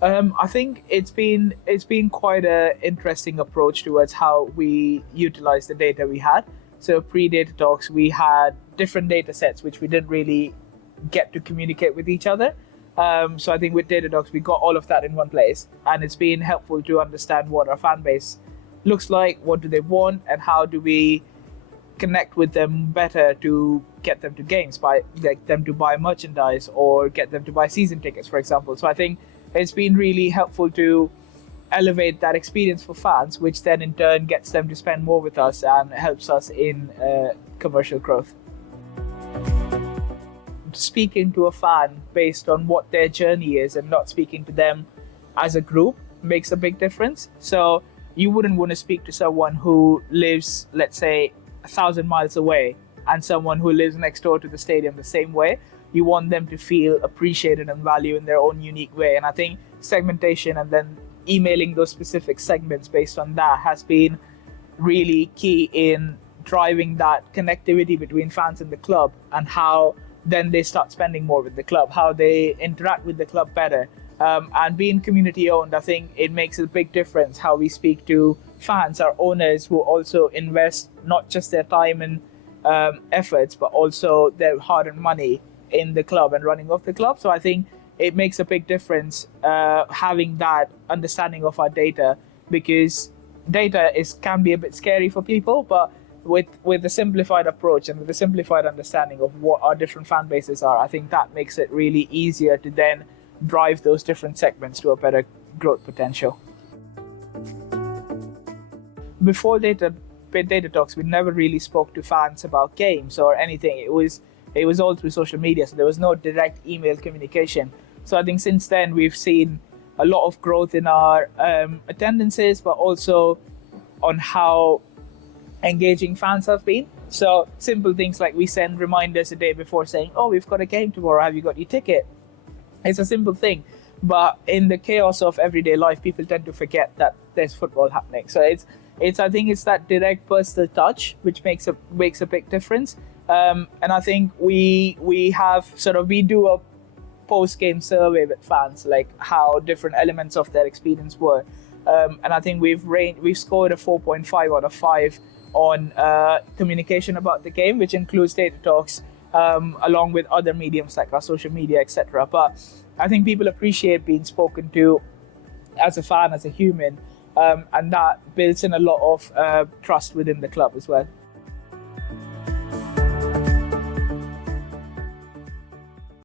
I think it's been quite an interesting approach towards how we utilize the data we had. So pre-data talks, we had different data sets which we didn't really get to communicate with each other. So I think with data talks, we got all of that in one place, and it's been helpful to understand what our fan base looks like, what do they want, and how do we connect with them better to get them to games, by get them to buy merchandise or get them to buy season tickets, for example. So I think it's been really helpful to elevate that experience for fans, which then in turn gets them to spend more with us and helps us in commercial growth. Speaking to a fan based on what their journey is and not speaking to them as a group makes a big difference. So you wouldn't want to speak to someone who lives, let's say, 1,000 miles away and someone who lives next door to the stadium the same way. You want them to feel appreciated and valued in their own unique way. And I think segmentation and then emailing those specific segments based on that has been really key in driving that connectivity between fans and the club, and how then they start spending more with the club, how they interact with the club better. And being community owned, I think it makes a big difference how we speak to fans, our owners, who also invest not just their time and efforts, but also their hard-earned money in the club and running of the club. So I think it makes a big difference having that understanding of our data, because data can be a bit scary for people, but with the simplified approach and with the simplified understanding of what our different fan bases are, I think that makes it really easier to then drive those different segments to a better growth potential. Before data talks, we never really spoke to fans about games or anything. It was all through social media, so there was no direct email communication. So I think since then we've seen a lot of growth in our attendances, but also on how engaging fans have been. So simple things like we send reminders a day before saying, "Oh, we've got a game tomorrow. Have you got your ticket?" It's a simple thing, but in the chaos of everyday life, people tend to forget that there's football happening. So it's I think it's that direct personal touch which makes a big difference. And I think we have we do a post game survey with fans, like how different elements of their experience were. And I think we've scored a 4.5 out of 5 on communication about the game, which includes data talks, along with other mediums like our social media, etc. But I think people appreciate being spoken to as a fan, as a human, and that builds in a lot of trust within the club as well.